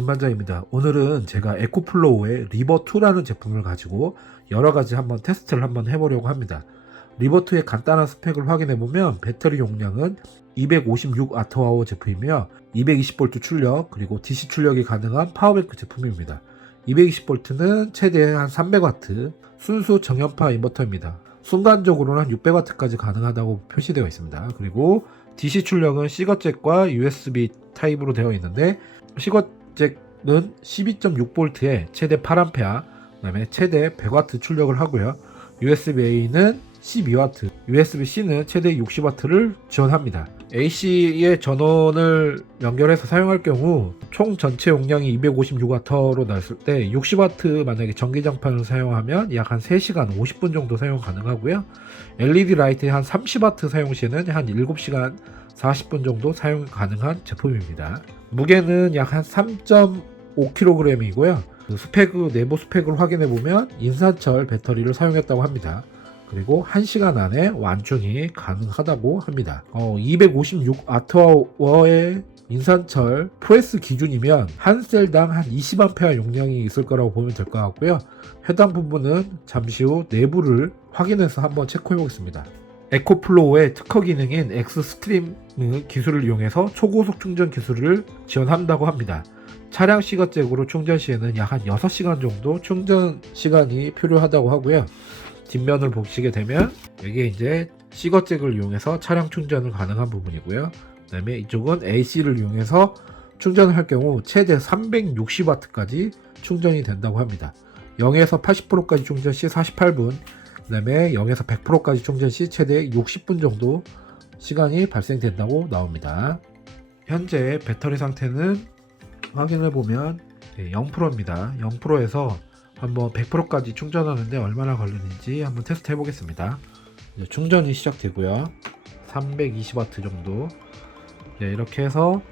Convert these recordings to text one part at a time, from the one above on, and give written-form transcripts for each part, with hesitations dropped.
진반장입니다. 오늘은 제가 에코플로우의 리버2라는 제품을 가지고 여러가지 한번 테스트를 한번 해보려고 합니다. 리버2의 간단한 스펙을 확인해보면 배터리 용량은 256Wh 제품이며 220V 출력 그리고 DC 출력이 가능한 파워뱅크 제품입니다. 220V는 최대 한 300W 순수 정연파 인버터입니다. 순간적으로는 한 600W까지 가능하다고 표시되어 있습니다. 그리고 DC 출력은 C거잭과 USB 타입으로 되어 있는데 C거잭은 12.6V에 최대 8A, 그 다음에 최대 100W 출력을 하고요. USB-A는 12W, USB-C는 최대 60W를 지원합니다. AC의 전원을 연결해서 사용할 경우 총 전체 용량이 256W로 나왔을 때 60W 만약에 전기장판을 사용하면 약 한 3시간 50분 정도 사용 가능하고요. LED 라이트의 한 30W 사용 시에는 한 7시간 40분 정도 사용 가능한 제품입니다. 무게는 약 한 3.5kg이고요. 내부 스펙을 확인해 보면 인산철 배터리를 사용했다고 합니다. 그리고 1시간 안에 완충이 가능하다고 합니다. 256Wh의 인산철 프레스 기준이면 한 셀당 한 20A 용량이 있을 거라고 보면 될 것 같고요. 해당 부분은 잠시 후 내부를 확인해서 한번 체크해 보겠습니다. 에코플로우의 특허 기능인 엑스스트림 기술을 이용해서 초고속 충전 기술을 지원한다고 합니다. 차량 C거잭으로 충전 시에는 약 한 6시간 정도 충전 시간이 필요하다고 하고요. 뒷면을 보시게 되면 여기에 이제 C거잭을 이용해서 차량 충전을 가능한 부분이고요. 그 다음에 이쪽은 AC를 이용해서 충전을 할 경우 최대 360W까지 충전이 된다고 합니다. 0에서 80%까지 충전 시 48분, 그 다음에 0에서 100%까지 충전 시 최대 60분 정도 시간이 발생된다고 나옵니다. 현재 배터리 상태는 확인해 보면 0%입니다. 0%에서 한번 100%까지 충전하는데 얼마나 걸리는지 한번 테스트 해 보겠습니다. 충전이 시작되고요. 320W 정도. 이렇게 해서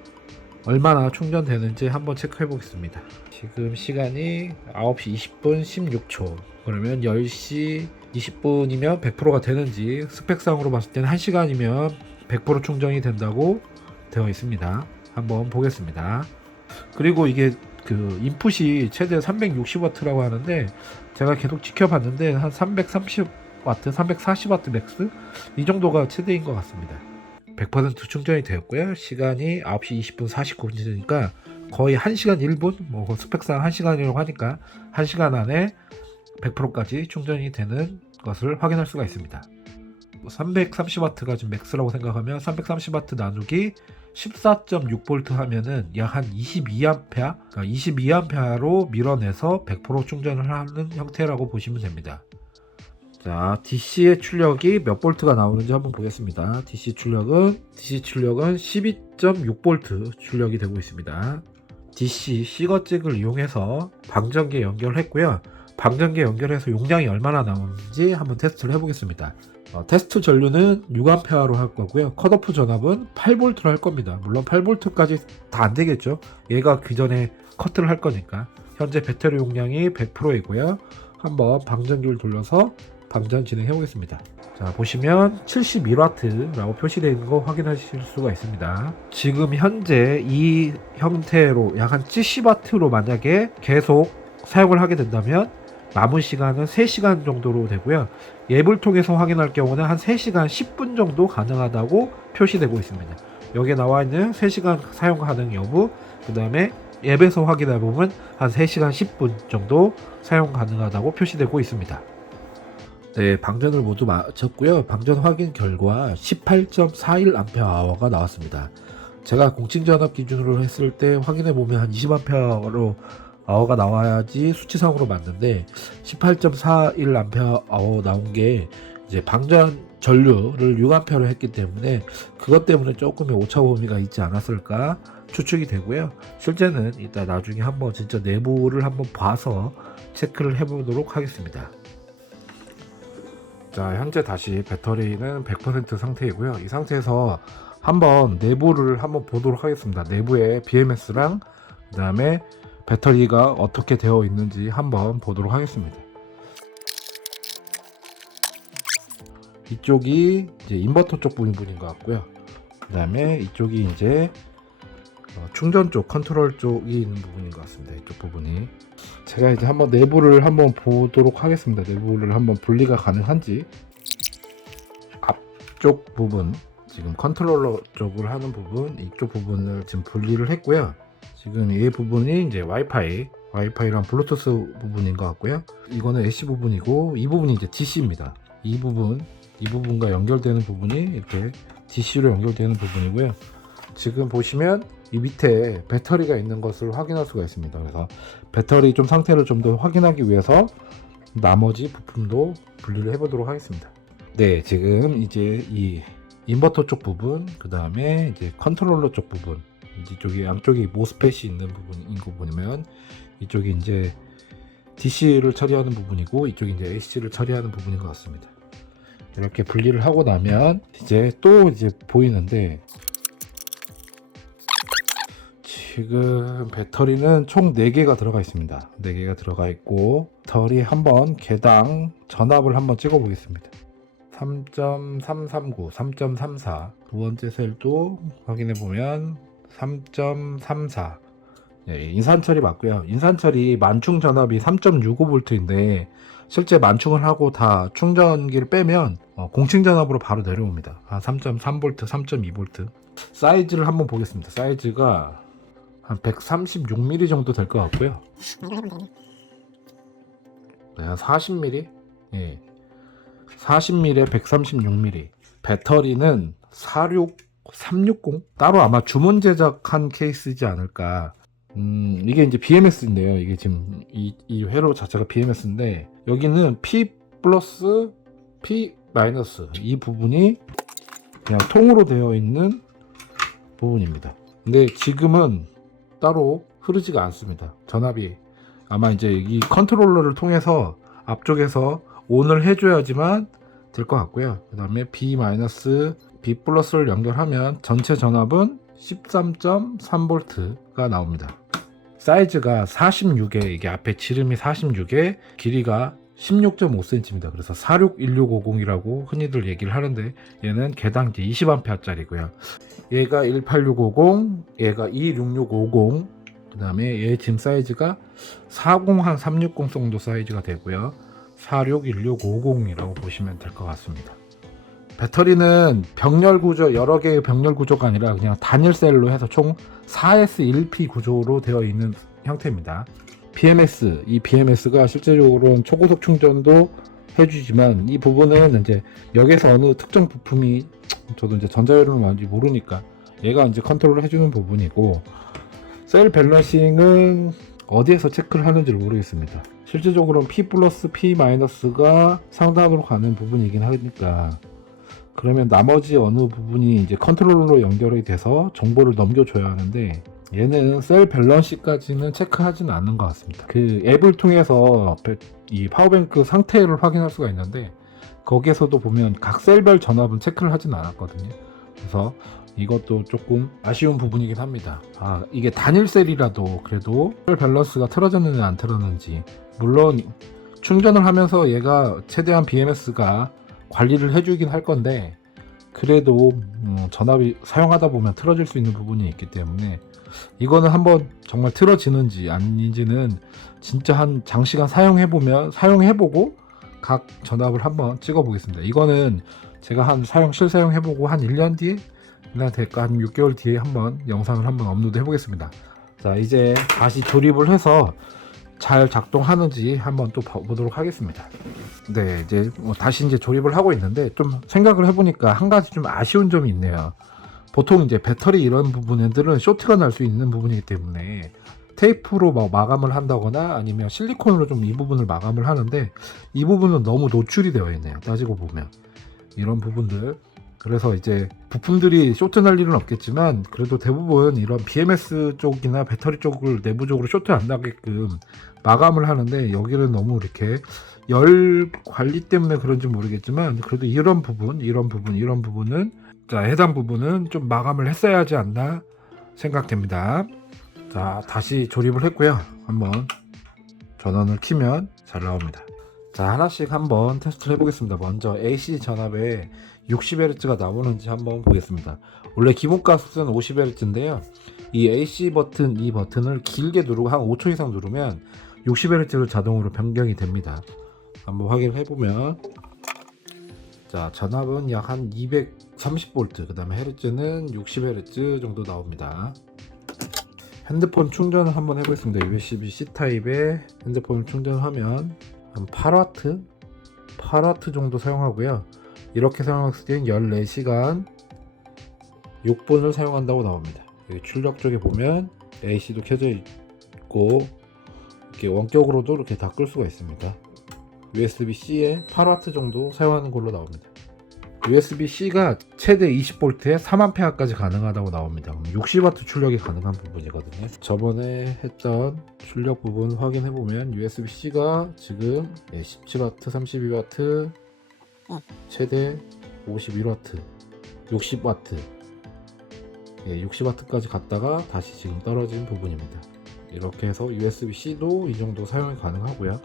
얼마나 충전되는지 한번 체크해 보겠습니다. 지금 시간이 9시 20분 16초. 그러면 10시 20분이면 100%가 되는지 스펙상으로 봤을 때는 1시간이면 100% 충전이 된다고 되어 있습니다. 한번 보겠습니다. 그리고 이게 인풋이 최대 360W라고 하는데 제가 계속 지켜봤는데 한 330W, 340W 맥스 이 정도가 최대인 것 같습니다. 100% 충전이 되었고요. 시간이 9시 20분 49분이니까 거의 1시간 1분, 스펙상 1시간이라고 하니까 1시간 안에 100%까지 충전이 되는 것을 확인할 수가 있습니다. 330W가 지금 맥스라고 생각하면 330W 나누기 14.6V 하면은 약 한 22A, 그러니까 22A로 밀어내서 100% 충전을 하는 형태라고 보시면 됩니다. 자, DC의 출력이 몇 볼트가 나오는지 한번 보겠습니다. DC 출력은 12.6V 출력이 되고 있습니다. DC C거잭을 이용해서 방전기에 연결했고요. 방전기에 연결해서 용량이 얼마나 나오는지 한번 테스트를 해보겠습니다. 테스트 전류는 6A로 할 거고요. 컷오프 전압은 8V로 할 겁니다. 물론 8V까지 다 안 되겠죠. 얘가 그 전에 커트를 할 거니까. 현재 배터리 용량이 100%이고요. 한번 방전기를 돌려서 방전 진행해 보겠습니다. 자, 보시면 71W라고 표시되어 있는 거 확인하실 수가 있습니다. 지금 현재 이 형태로 약 한 70W로 만약에 계속 사용을 하게 된다면 남은 시간은 3시간 정도로 되고요. 앱을 통해서 확인할 경우는 한 3시간 10분 정도 가능하다고 표시되고 있습니다. 여기에 나와 있는 3시간 사용 가능 여부, 그 다음에 앱에서 확인해 보면 한 3시간 10분 정도 사용 가능하다고 표시되고 있습니다. 네, 방전을 모두 마쳤고요. 방전 확인 결과 18.41A가 나왔습니다. 제가 공칭전압 기준으로 했을 때 확인해 보면 한 20A로 가 나와야지 수치상으로 맞는데 18.41A 나온 게 이제 방전 전류를 6A로 했기 때문에 그것 때문에 조금의 오차 범위가 있지 않았을까 추측이 되고요. 실제는 이따 나중에 한번 진짜 내부를 한번 봐서 체크를 해보도록 하겠습니다. 자, 현재 다시 배터리는 100% 상태이고요. 이 상태에서 한번 내부를 한번 보도록 하겠습니다. 내부에 BMS랑 그 다음에 배터리가 어떻게 되어 있는지 한번 보도록 하겠습니다. 이쪽이 이제 인버터 쪽 부분인 것 같고요. 그 다음에 이쪽이 이제 충전 쪽, 컨트롤 쪽이 있는 부분인 것 같습니다. 이쪽 부분이. 제가 이제 한번 내부를 한번 보도록 하겠습니다. 내부를 한번 분리가 가능한지. 앞쪽 부분, 지금 컨트롤러 쪽을 하는 부분, 이쪽 부분을 지금 분리를 했고요. 지금 이 부분이 이제 와이파이랑 블루투스 부분인 것 같고요. 이거는 AC 부분이고, 이 부분이 이제 DC입니다. 이 부분과 연결되는 부분이 이렇게 DC로 연결되는 부분이고요. 지금 보시면 이 밑에 배터리가 있는 것을 확인할 수가 있습니다. 그래서 배터리 좀 상태를 좀 더 확인하기 위해서 나머지 부품도 분리를 해보도록 하겠습니다. 네, 지금 이제 이 인버터 쪽 부분, 그 다음에 이제 컨트롤러 쪽 부분, 이쪽이 양쪽이 모스펫이 있는 부분인 거 보면 이쪽이 이제 DC를 처리하는 부분이고, 이쪽이 이제 AC를 처리하는 부분인 것 같습니다. 이렇게 분리를 하고 나면 이제 또 이제 보이는데, 지금 배터리는 총 4개가 들어가 있습니다. 4개가 들어가 있고, 배터리 한번 개당 전압을 한번 찍어 보겠습니다. 3.339, 3.34. 두 번째 셀도 확인해 보면 3.34. 예, 인산철이 맞고요. 인산철이 만충 전압이 3.65V인데 실제 만충을 하고 다 충전기를 빼면 공층 전압으로 바로 내려옵니다. 3.3V, 3.2V. 사이즈를 한번 보겠습니다. 사이즈가 한 136mm 정도 될 것 같고요. 네, 한 40mm? 예. 40mm에 136mm. 배터리는 360? 따로 아마 주문 제작한 케이스이지 않을까. 이게 이제 BMS인데요. 이게 지금 이 회로 자체가 BMS인데, 여기는 P 플러스 P 마이너스 이 부분이 그냥 통으로 되어 있는 부분입니다. 근데 지금은 따로 흐르지가 않습니다. 전압이 아마 이제 이 컨트롤러를 통해서 앞쪽에서 온을 해줘야지만 될 것 같고요. 그 다음에 B 마이너스 B 플러스를 연결하면 전체 전압은 13.3V가 나옵니다. 사이즈가 46에, 이게 앞에 지름이 46에 길이가 16.5cm입니다. 그래서 461650이라고 흔히들 얘기를 하는데, 얘는 개당 20A짜리고요. 얘가 18650, 얘가 26650, 그 다음에 얘 짐 사이즈가 40 한 360 정도 사이즈가 되고요. 461650이라고 보시면 될 것 같습니다. 배터리는 병렬 구조, 여러 개의 병렬 구조가 아니라 그냥 단일 셀로 해서 총 4S1P 구조로 되어 있는 형태입니다. BMS, 이 BMS가 실제적으로는 초고속 충전도 해주지만, 이 부분은 이제 여기서 어느 특정 부품이, 저도 이제 전자회로는 뭔지 모르니까 얘가 이제 컨트롤을 해주는 부분이고, 셀 밸런싱은 어디에서 체크를 하는지를 모르겠습니다. 실제적으로는 P 플러스 P 마이너스가 상단으로 가는 부분이긴 하니까, 그러면 나머지 어느 부분이 이제 컨트롤러로 연결이 돼서 정보를 넘겨줘야 하는데, 얘는 셀 밸런싱까지는 체크하지는 않는 것 같습니다. 그 앱을 통해서 이 파워뱅크 상태를 확인할 수가 있는데, 거기에서도 보면 각 셀별 전압은 체크를 하진 않았거든요. 그래서 이것도 조금 아쉬운 부분이긴 합니다. 이게 단일 셀이라도 그래도 셀 밸런스가 틀어졌는지 안 틀었는지, 물론 충전을 하면서 얘가 최대한 BMS가 관리를 해주긴 할 건데, 그래도 전압이 사용하다 보면 틀어질 수 있는 부분이 있기 때문에, 이거는 한번 정말 틀어지는지 아닌지는 진짜 한 장시간 사용해보고 각 전압을 한번 찍어 보겠습니다. 이거는 제가 한 실사용해보고 한 1년 뒤에 한 6개월 뒤에 한번 영상을 한번 업로드 해보겠습니다. 자, 이제 다시 조립을 해서 잘 작동하는지 한번 또 보도록 하겠습니다. 네, 이제 다시 이제 조립을 하고 있는데, 좀 생각을 해보니까 한 가지 좀 아쉬운 점이 있네요. 보통 이제 배터리 이런 부분들은 쇼트가 날 수 있는 부분이기 때문에 테이프로 마감을 한다거나 아니면 실리콘으로 좀 이 부분을 마감을 하는데, 이 부분은 너무 노출이 되어 있네요. 따지고 보면 이런 부분들. 그래서 이제 부품들이 쇼트 날 일은 없겠지만, 그래도 대부분 이런 BMS 쪽이나 배터리 쪽을 내부적으로 쇼트 안 나게끔 마감을 하는데, 여기는 너무 이렇게 열 관리 때문에 그런지 모르겠지만, 그래도 이런 부분은 자, 해당 부분은 좀 마감을 했어야 하지 않나 생각됩니다. 자, 다시 조립을 했고요. 한번 전원을 켜면 잘 나옵니다. 자, 하나씩 한번 테스트를 해보겠습니다. 먼저 AC 전압에 60Hz가 나오는지 한번 보겠습니다. 원래 기본 값은 50Hz인데요. 이 AC 버튼, 이 버튼을 길게 누르고 한 5초 이상 누르면 60Hz로 자동으로 변경이 됩니다. 한번 확인해 보면, 자, 전압은 약 한 230V, 그 다음에 헤르츠는 60Hz 정도 나옵니다. 핸드폰 충전을 한번 해보겠습니다. USB-C 타입의 핸드폰 충전하면 한 8W 정도 사용하고요. 이렇게 사용했을 때는 14시간 6분을 사용한다고 나옵니다. 여기 출력 쪽에 보면 AC도 켜져 있고, 이렇게 원격으로도 이렇게 다 끌 수가 있습니다. USB-C에 8W 정도 사용하는 걸로 나옵니다. USB-C가 최대 20V에 3A까지 가능하다고 나옵니다. 60W 출력이 가능한 부분이거든요. 저번에 했던 출력 부분 확인해보면 USB-C가 지금 17W, 32W, 최대 51W, 60W, 60W까지 갔다가 다시 지금 떨어진 부분입니다. 이렇게 해서 USB-C도 이 정도 사용이 가능하고요.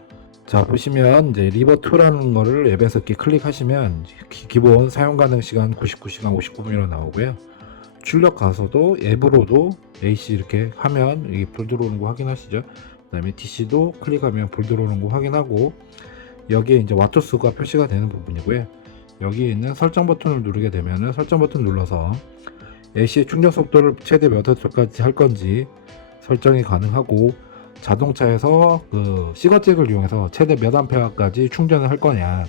자, 보시면 이제 리버2라는 거를 앱에서 이렇게 클릭하시면 기본 사용 가능 시간 99시간 59분이라고 나오고요. 출력 가서도 앱으로도 AC 이렇게 하면 이게 불 들어오는 거 확인하시죠. 그 다음에 DC도 클릭하면 불 들어오는 거 확인하고, 여기에 이제 와트 수가 표시가 되는 부분이고요. 여기에 있는 설정 버튼을 누르게 되면은 설정 버튼 눌러서 AC의 충전 속도를 최대 몇 W까지 할 건지 설정이 가능하고, 자동차에서 그 시거잭을 이용해서 최대 몇 암페어까지 충전을 할 거냐,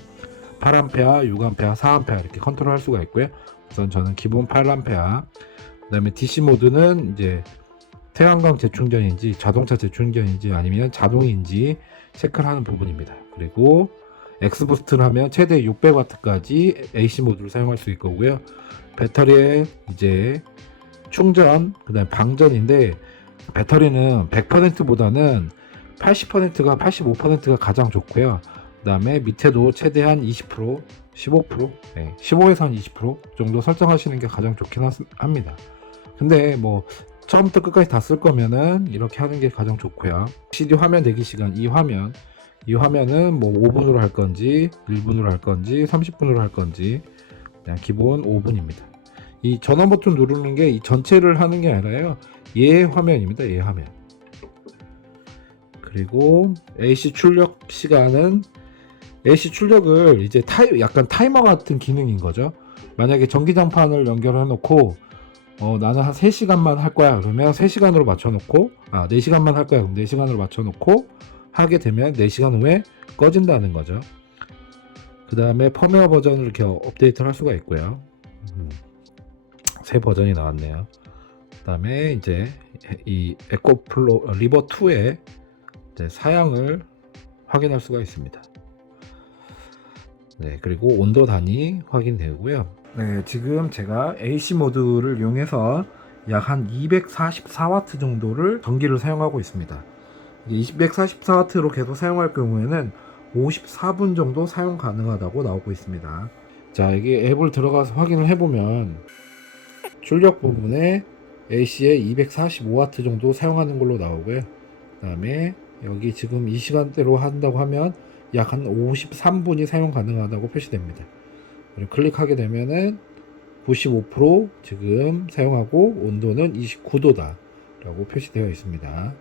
8A, 6A, 4A 이렇게 컨트롤 할 수가 있고요. 우선 저는 기본 8A, 그 다음에 DC 모드는 이제 태양광 재충전인지 자동차 재충전인지 아니면 자동인지 체크를 하는 부분입니다. 그리고 엑스부스트를 하면 최대 600W까지 AC 모드를 사용할 수 있고요. 배터리에 이제 충전, 그 다음에 방전인데, 배터리는 100%보다는 80%가 85%가 가장 좋고요. 그 다음에 밑에도 최대한 20%, 15%, 15에서 한 20% 정도 설정하시는 게 가장 좋긴 합니다. 근데 뭐 처음부터 끝까지 다 쓸 거면은 이렇게 하는 게 가장 좋고요. CD 화면 대기 시간, 이 화면은 뭐 5분으로 할 건지 1분으로 할 건지 30분으로 할 건지 그냥 기본 5분입니다. 이 전원 버튼 누르는 게 이 전체를 하는 게 아니라요, 얘 화면입니다. 얘 화면. 그리고 AC 출력 시간은, AC 출력을 이제 약간 타이머 같은 기능인 거죠. 만약에 전기장판을 연결해 놓고 나는 한 3시간만 할 거야 그러면 3시간으로 맞춰 놓고, 4시간만 할 거야 그럼 4시간으로 맞춰 놓고 하게 되면 4시간 후에 꺼진다는 거죠. 그 다음에 펌웨어 버전을 이렇게 업데이트를 할 수가 있고요. 새 버전이 나왔네요. 그 다음에 이제 이 에코플로 리버2의 사양을 확인할 수가 있습니다. 네, 그리고 온도 단위 확인되고요. 네, 지금 제가 AC 모드를 이용해서 약 한 244W 정도를 전기를 사용하고 있습니다. 244W로 계속 사용할 경우에는 54분 정도 사용 가능하다고 나오고 있습니다. 자, 이게 앱을 들어가서 확인을 해보면 출력 부분에 AC에 245W 정도 사용하는 걸로 나오고요. 그 다음에 여기 지금 이 시간대로 한다고 하면 약 한 53분이 사용 가능하다고 표시됩니다. 그리고 클릭하게 되면은 95% 지금 사용하고 온도는 29도다 라고 표시되어 있습니다.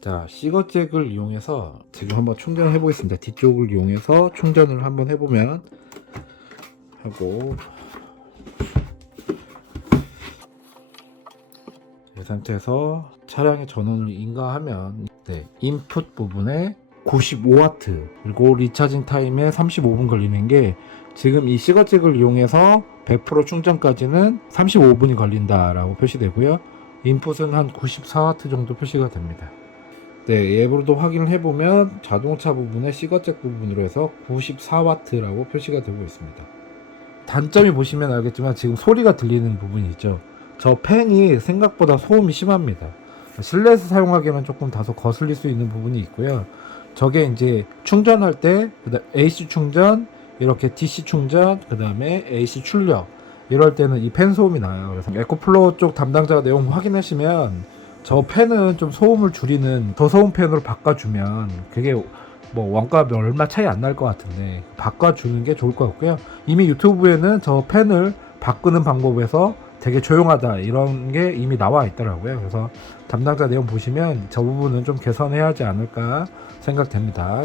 자, 시거잭을 이용해서 지금 한번 충전을 해 보겠습니다. 뒤쪽을 이용해서 충전을 한번 해보면 하고, 이 상태에서 차량의 전원을 인가하면 인풋 부분에 95W, 그리고 리차징 타임에 35분 걸리는 게, 지금 이 시거잭을 이용해서 100% 충전까지는 35분이 걸린다라고 표시되고요. 인풋은 한 94W 정도 표시가 됩니다. 네, 앱으로도 확인을 해보면 자동차 부분에 시거잭 부분으로 해서 94W라고 표시가 되고 있습니다. 단점이 보시면 알겠지만 지금 소리가 들리는 부분이 있죠. 저 팬이 생각보다 소음이 심합니다. 실내에서 사용하기에는 조금 다소 거슬릴 수 있는 부분이 있고요. 저게 이제 충전할 때 AC 충전, 이렇게 DC 충전, 그 다음에 AC 출력 이럴 때는 이 팬 소음이 나요. 그래서 에코플로우 쪽 담당자가 내용 확인하시면 저 팬은 좀 소음을 줄이는 저소음 팬으로 바꿔주면 그게 뭐 원가 얼마 차이 안 날 것 같은데 바꿔주는 게 좋을 것 같고요. 이미 유튜브에는 저 팬을 바꾸는 방법에서 되게 조용하다 이런 게 이미 나와 있더라고요. 그래서 담당자 내용 보시면 저 부분은 좀 개선해야 하지 않을까 생각됩니다.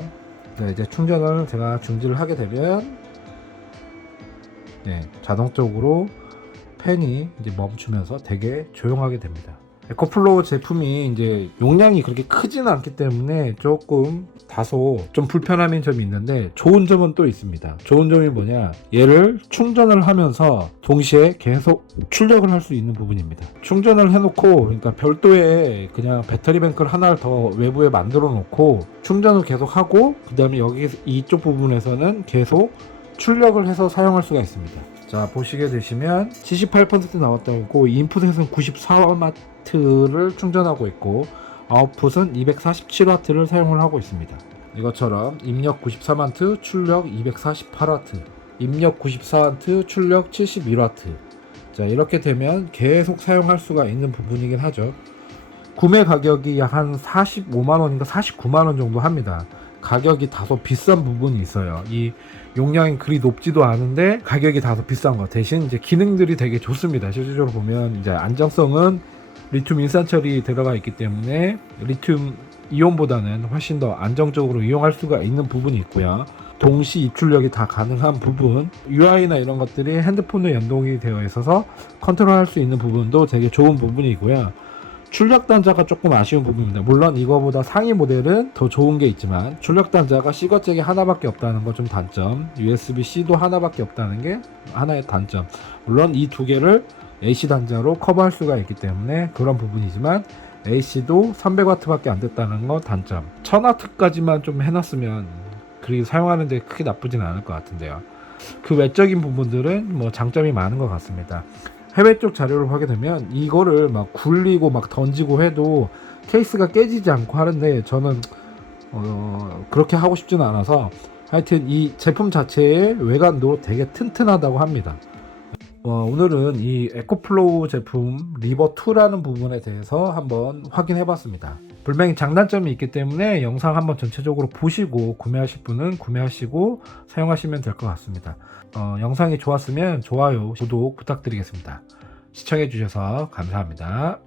네, 이제 충전을 제가 중지를 하게 되면 네, 자동적으로 팬이 이제 멈추면서 되게 조용하게 됩니다. 에코플로우 제품이 이제 용량이 그렇게 크지는 않기 때문에 조금 다소 좀 불편함인 점이 있는데 좋은 점은 또 있습니다. 좋은 점이 뭐냐, 얘를 충전을 하면서 동시에 계속 출력을 할 수 있는 부분입니다. 충전을 해놓고, 그러니까 별도의 그냥 배터리 뱅크를 하나를 더 외부에 만들어 놓고 충전을 계속 하고, 그 다음에 여기 이쪽 부분에서는 계속 출력을 해서 사용할 수가 있습니다. 자, 보시게 되시면 78% 나왔다고, 인풋에서는 94W를 충전하고 있고 아웃풋은 247W를 사용을 하고 있습니다. 이것처럼 입력 93W, 출력 248W, 입력 94W, 출력 71W. 자, 이렇게 되면 계속 사용할 수가 있는 부분이긴 하죠. 구매 가격이 약 한 45만원인가 49만원 정도 합니다. 가격이 다소 비싼 부분이 있어요. 이 용량이 그리 높지도 않은데 가격이 다소 비싼 거 대신 이제 기능들이 되게 좋습니다. 실질적으로 보면 이제 안정성은 리튬 인산 처리 들어가 있기 때문에 리튬 이온보다는 훨씬 더 안정적으로 이용할 수가 있는 부분이 있고요. 동시 입출력이 다 가능한 부분, UI나 이런 것들이 핸드폰에 연동이 되어 있어서 컨트롤할 수 있는 부분도 되게 좋은 부분이고요. 출력 단자가 조금 아쉬운 부분입니다. 물론 이거보다 상위 모델은 더 좋은 게 있지만 출력 단자가 C거잭이 하나밖에 없다는 건 좀 단점, USB-C도 하나밖에 없다는 게 하나의 단점. 물론 이 두 개를 AC 단자로 커버할 수가 있기 때문에 그런 부분이지만 AC도 300W 밖에 안 됐다는 거 단점. 1000W까지만 좀 해놨으면 그리고 사용하는데 크게 나쁘진 않을 것 같은데요. 그 외적인 부분들은 뭐 장점이 많은 것 같습니다. 해외 쪽 자료를 하게 되면 이거를 막 굴리고 막 던지고 해도 케이스가 깨지지 않고 하는데 저는 그렇게 하고 싶지는 않아서 하여튼 이 제품 자체의 외관도 되게 튼튼하다고 합니다. 오늘은 이 에코플로우 제품 리버2라는 부분에 대해서 한번 확인해 봤습니다. 분명히 장단점이 있기 때문에 영상 한번 전체적으로 보시고 구매하실 분은 구매하시고 사용하시면 될 것 같습니다. 영상이 좋았으면 좋아요, 구독 부탁드리겠습니다. 시청해 주셔서 감사합니다.